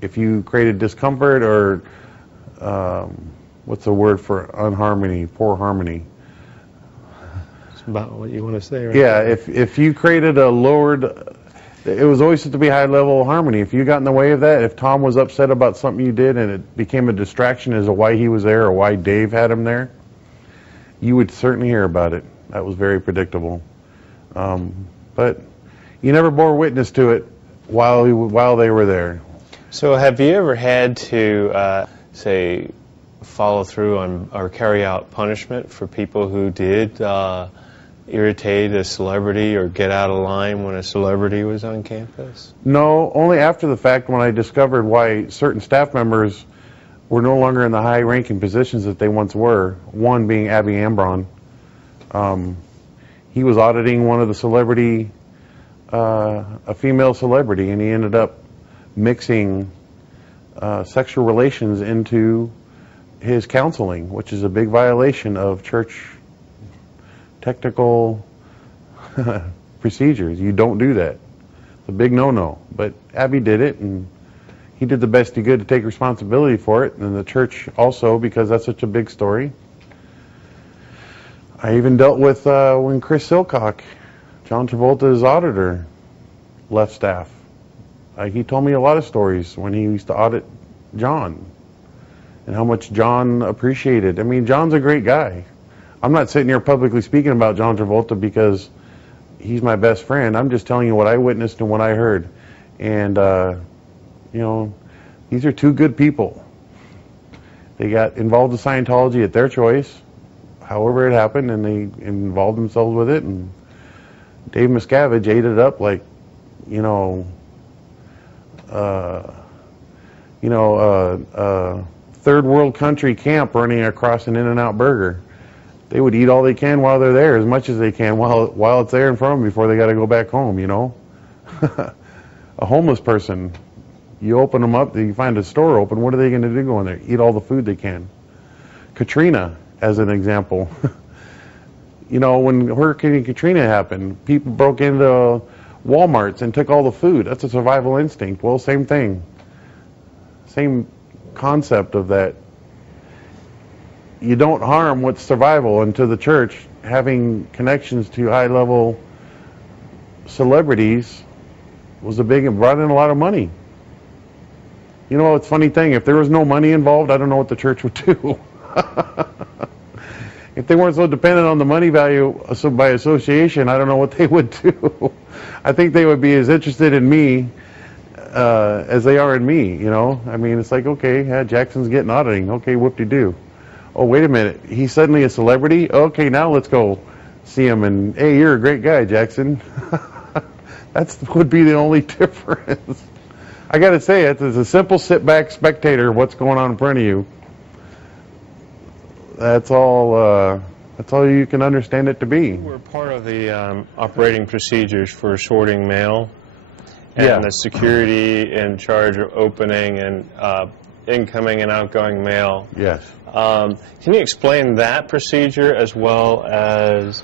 If you created discomfort or what's the word for unharmony, poor harmony? It's about what you want to say, right? Yeah, if you created a lowered, it was always supposed to be high level harmony. If you got in the way of that, if Tom was upset about something you did and it became a distraction as to why he was there or why Dave had him there, you would certainly hear about it. That was very predictable. But you never bore witness to it while they were there. So have you ever had to, say, follow through on or carry out punishment for people who did irritate a celebrity or get out of line when a celebrity was on campus? No, only after the fact when I discovered why certain staff members were no longer in the high-ranking positions that they once were, one being Abby Ambron. He was auditing one of the celebrity, a female celebrity, and he ended up mixing sexual relations into his counseling, which is a big violation of church technical procedures. You don't do that. It's a big no-no. But Abby did it, and he did the best he could to take responsibility for it, and the church also, because that's such a big story. I even dealt with when Chris Silcock, John Travolta's auditor, left staff. He told me a lot of stories when he used to audit John and how much John appreciated. I mean, John's a great guy. I'm not sitting here publicly speaking about John Travolta because he's my best friend. I'm just telling you what I witnessed and what I heard. And, you know, these are two good people. They got involved with Scientology at their choice, however it happened, and they involved themselves with it. And Dave Miscavige ate it up like, third world country camp running across an In-N-Out burger. They would eat all they can while they're there, as much as they can while it's there in front of them before they got to go back home, you know. A homeless person, you open them up, you find a store open, what are they going to do going there? Eat all the food they can. Katrina, as an example. You know, when Hurricane Katrina happened, people broke into Walmarts and took all the food. That's a survival instinct. Well, same thing. Same concept of that. You don't harm what's survival, and to the church, having connections to high-level celebrities was brought in a lot of money. You know, it's a funny thing, if there was no money involved, I don't know what the church would do. If they weren't so dependent on the money value by association, I don't know what they would do. I think they would be as interested in me as they are in me, you know. I mean, it's like, okay, yeah, Jackson's getting auditing. Okay, whoop-de-doo. Oh, wait a minute, he's suddenly a celebrity? Okay, now let's go see him, and hey, you're a great guy, Jackson. That would be the only difference. I got to say, it's a simple sit-back spectator of what's going on in front of you. That's all you can understand it to be. We're part of the operating procedures for sorting mail, and yeah, the security in charge of opening and incoming and outgoing mail. Yes. Can you explain that procedure as well as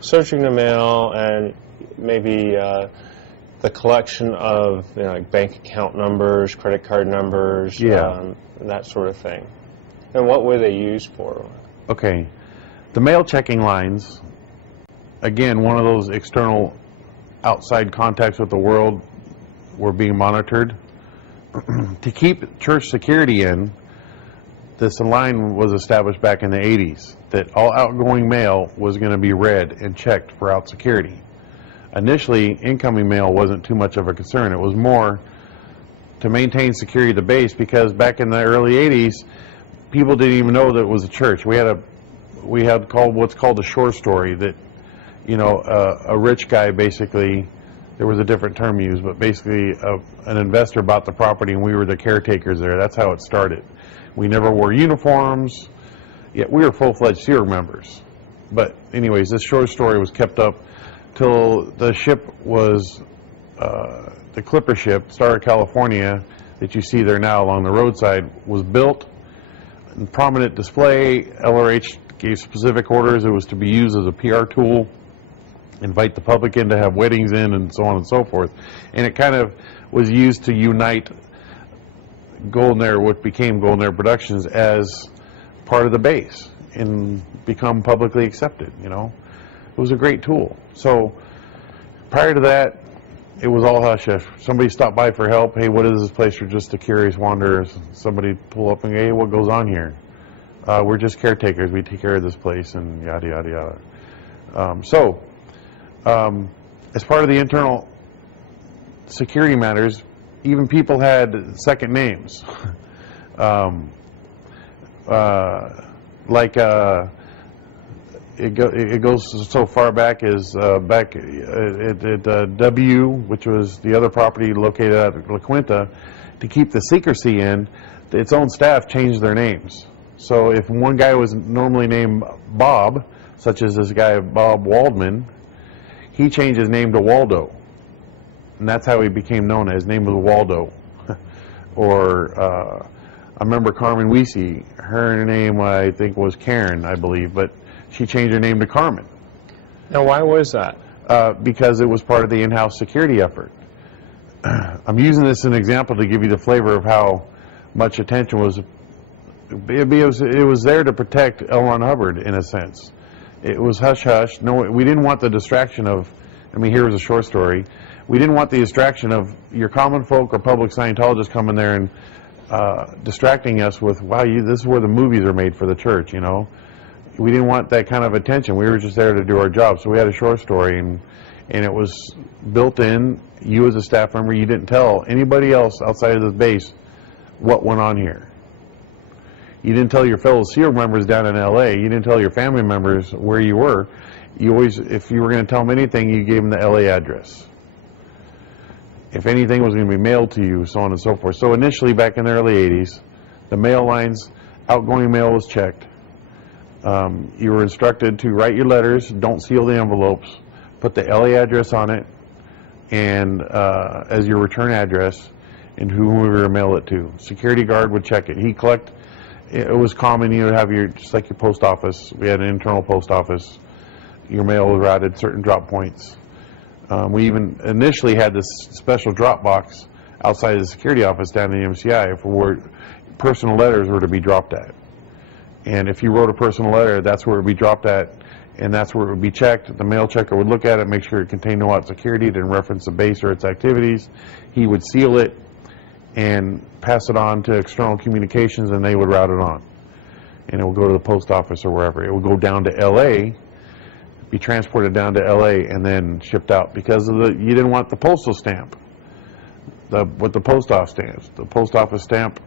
searching the mail and maybe the collection of like bank account numbers, credit card numbers, yeah, that sort of thing? And what were they used for? Okay. The mail checking lines, again, one of those external outside contacts with the world, were being monitored. To keep church security in, this line was established back in the 80s that all outgoing mail was going to be read and checked for out security. Initially, incoming mail wasn't too much of a concern. It was more to maintain security of the base, because back in the early 80s, people didn't even know that it was a church. We had what's called a shore story, that, you know, a rich guy, basically, there was a different term used, but basically an investor bought the property and we were the caretakers there. That's how it started. We never wore uniforms, yet we were full-fledged SEER members. But anyways, this shore story was kept up till the ship was, the clipper ship, Star of California, that you see there now along the roadside, was built. In prominent display, LRH gave specific orders. It was to be used as a PR tool invite the public in to have weddings in, and so on and so forth. And it kind of was used to unite Golden Era, what became Golden Era Productions, as part of the base and become publicly accepted. You know, it was a great tool. So prior to that, it was all hush hush. Somebody stopped by for help. Hey, what is this place? We're just a curious wanderers. Somebody pull up and hey, what goes on here? We're just caretakers. We take care of this place, and yada yada yada. As part of the internal security matters, even people had second names. It goes so far back as back at W, which was the other property located at La Quinta, to keep the secrecy in, its own staff changed their names. So if one guy was normally named Bob, such as this guy Bob Waldman, he changed his name to Waldo. And that's how he became known. His name was Waldo. Or I remember Carmen Weesey, her name I think was Karen, I believe, but she changed her name to Carmen. Now, why was that? Because it was part of the in-house security effort. I'm using this as an example to give you the flavor of how much attention was. It was there to protect L. Ron Hubbard, in a sense. It was hush-hush. No, we didn't want the distraction of, I mean, here was a short story. We didn't want the distraction of your common folk or public Scientologists coming there and distracting us with, wow, this is where the movies are made for the church, you know. We didn't want that kind of attention. We were just there to do our job. So we had a short story, and it was built in. You as a staff member, you didn't tell anybody else outside of the base what went on here. You didn't tell your fellow SEAL members down in L.A. You didn't tell your family members where you were. You always, if you were going to tell them anything, you gave them the L.A. address. If anything was going to be mailed to you, so on and so forth. So initially, back in the early 80s, the mail lines, outgoing mail was checked. You were instructed to write your letters, don't seal the envelopes, put the LA address on it, and as your return address, and who we were to mail it to. Security guard would check it. He'd collect. It was common, you would have your, just like your post office. We had an internal post office. Your mail was routed certain drop points. We even initially had this special drop box outside of the security office down in the MCI for where personal letters were to be dropped at. And if you wrote a personal letter, that's where it would be dropped at, and that's where it would be checked. The mail checker would look at it, make sure it contained no out security, didn't reference the base or its activities. He would seal it and pass it on to external communications, and they would route it on. And it would go to the post office or wherever. It would go down to L.A., be transported down to L.A., and then shipped out because of you didn't want the postal stamp. With the post office stamps. The post office stamp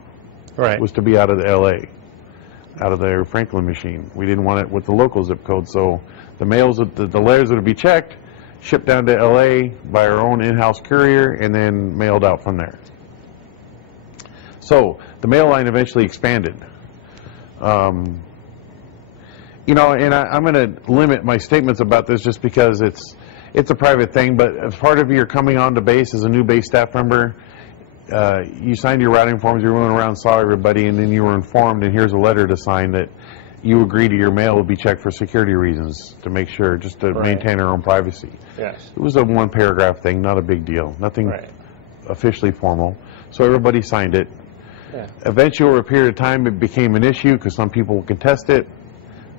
was to be out of the L.A., out of the Franklin machine. We didn't want it with the local zip code, so the mails, the letters would be checked, shipped down to L.A. by our own in-house courier, and then mailed out from there. So the mail line eventually expanded. You know, and I'm going to limit my statements about this just because it's a private thing, but as part of your coming on to base as a new base staff member, you signed your routing forms, you went around, saw everybody, and then you were informed, and here's a letter to sign that you agree to your mail will be checked for security reasons to make sure, just to maintain our own privacy. Yes. It was a one-paragraph thing, not a big deal, nothing officially formal. So everybody signed it. Yeah. Eventually, over a period of time, it became an issue because some people would contest it.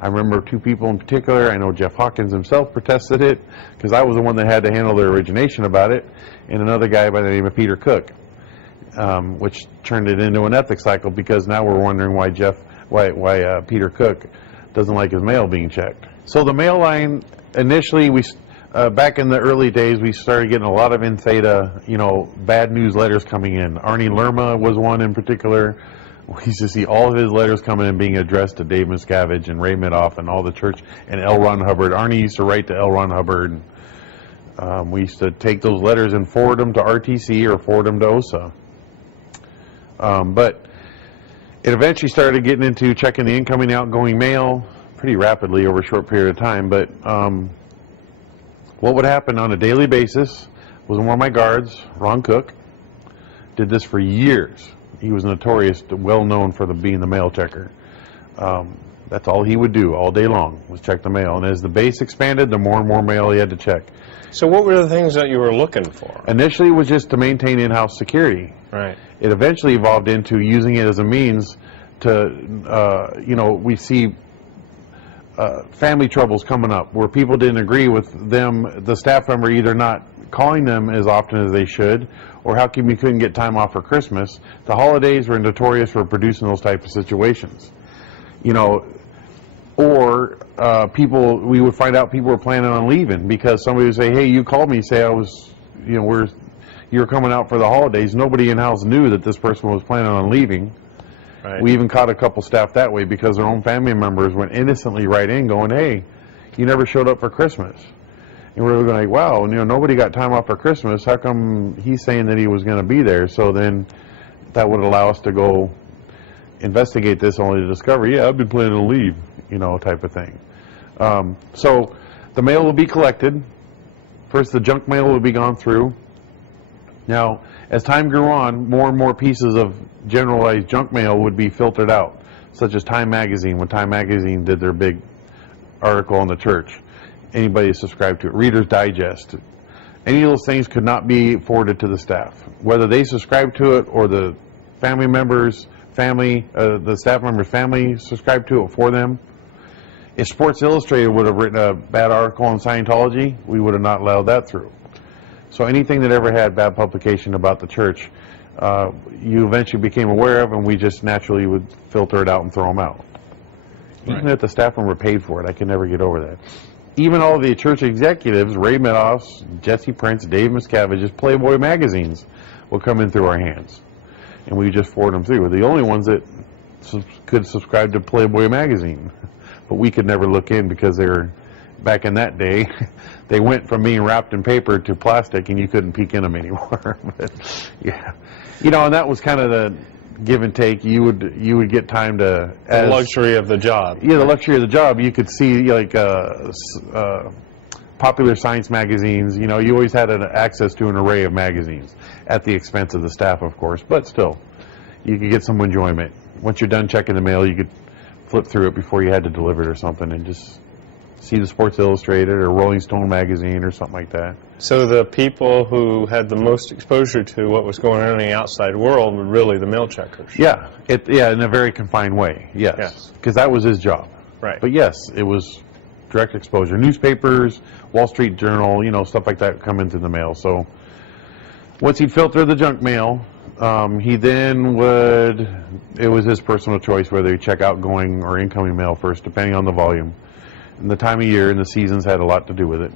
I remember two people in particular. I know Jeff Hawkins himself protested it because I was the one that had to handle the origination about it, and another guy by the name of Peter Cook. Which turned it into an ethics cycle because now we're wondering why Peter Cook doesn't like his mail being checked. So the mail line, initially, back in the early days, we started getting a lot of in theta, you know, bad news letters coming in. Arnie Lerma was one in particular. We used to see all of his letters coming in being addressed to Dave Miscavige and Ray Midoff and all the church, and L. Ron Hubbard. Arnie used to write to L. Ron Hubbard. We used to take those letters and forward them to RTC or forward them to OSA. But it eventually started getting into checking the incoming and outgoing mail pretty rapidly over a short period of time. But what would happen on a daily basis was one of my guards, Ron Cook, did this for years. He was notorious, well known for being the mail checker. That's all he would do all day long, was check the mail. And as the base expanded, the more and more mail he had to check. So what were the things that you were looking for? Initially, it was just to maintain in-house security. Right. It eventually evolved into using it as a means to, we see family troubles coming up where people didn't agree with them, the staff member either not calling them as often as they should, or how come you couldn't get time off for Christmas. The holidays were notorious for producing those types of situations. Or we would find out people were planning on leaving because somebody would say, hey, you called me, say I was, you were coming out for the holidays. Nobody in-house knew that this person was planning on leaving. Right. We even caught a couple staff that way because their own family members went innocently right in going, hey, you never showed up for Christmas. And we were going like, wow, nobody got time off for Christmas. How come he's saying that he was going to be there? So then that would allow us to go investigate this only to discover, yeah, I've been planning to leave, type of thing. So the mail will be collected. First, the junk mail will be gone through. Now, as time grew on, more and more pieces of generalized junk mail would be filtered out, such as Time Magazine, when Time Magazine did their big article on the church. Anybody subscribed to it. Reader's Digest. Any of those things could not be forwarded to the staff. Whether they subscribed to it or the family members, the staff member's family subscribed to it for them. If Sports Illustrated would have written a bad article on Scientology, we would have not allowed that through. So anything that ever had bad publication about the church, you eventually became aware of, and we just naturally would filter it out and throw them out. Right. Even if the staff member paid for it, I could never get over that. Even all the church executives, Ray Medoff's, Jesse Prince, Dave Miscavige's Playboy magazines will come in through our hands. And we just forward them through. We're the only ones that could subscribe to Playboy magazine. But we could never look in because they were, back in that day, they went from being wrapped in paper to plastic and you couldn't peek in them anymore. But, yeah. And that was kind of the give and take. You would get time to... The luxury of the job. Yeah, the luxury of the job. You could see like popular science magazines. You always had access to an array of magazines at the expense of the staff, of course. But still, you could get some enjoyment. Once you're done checking the mail, you could flip through it before you had to deliver it or something and just see the Sports Illustrated or Rolling Stone magazine or something like that. So the people who had the most exposure to what was going on in the outside world were really the mail checkers. Yeah, in a very confined way, yes. Because that was his job. Right. But yes, it was direct exposure. Newspapers, Wall Street Journal, stuff like that come into the mail. So once he'd filter the junk mail, he then it was his personal choice whether he'd check outgoing or incoming mail first, depending on the volume. And the time of year and the seasons had a lot to do with it.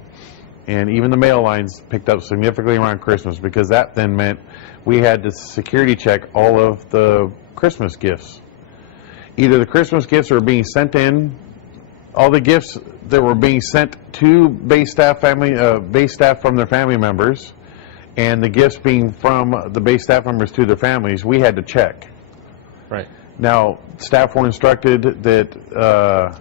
And even the mail lines picked up significantly around Christmas because that then meant we had to security check all of the Christmas gifts. Either the Christmas gifts were being sent in, all the gifts that were being sent to base staff from their family members, and the gifts being from the base staff members to their families, we had to check. Right. Now, staff were instructed that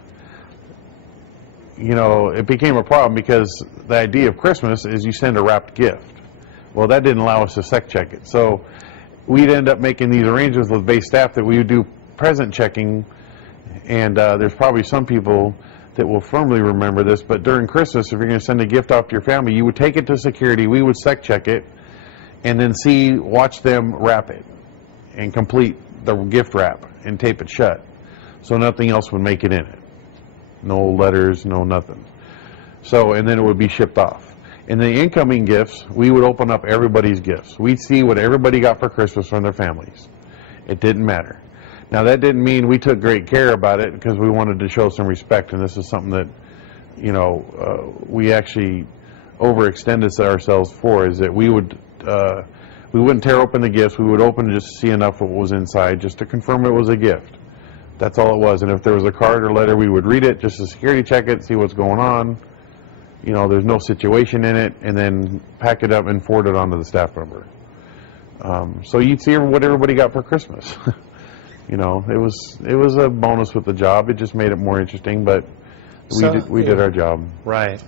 it became a problem because the idea of Christmas is you send a wrapped gift. Well, that didn't allow us to sec check it. So we'd end up making these arrangements with base staff that we would do present checking, and there's probably some people that will firmly remember this, but during Christmas, if you're going to send a gift off to your family, you would take it to security, we would sec check it, and then watch them wrap it and complete the gift wrap and tape it shut. So nothing else would make it in it. No letters, no nothing. So, and then it would be shipped off. In the incoming gifts, we would open up everybody's gifts. We'd see what everybody got for Christmas from their families. It didn't matter. Now, that didn't mean we took great care about it because we wanted to show some respect, and this is something that, we actually overextended ourselves for, is that we wouldn't tear open the gifts. We would open just to see enough of what was inside, just to confirm it was a gift. That's all it was. And if there was a card or letter, we would read it just to security check it, see what's going on. There's no situation in it, and then pack it up and forward it on to the staff member. So you'd see what everybody got for Christmas. It was a bonus with the job. It just made it more interesting, but we did our job. Right.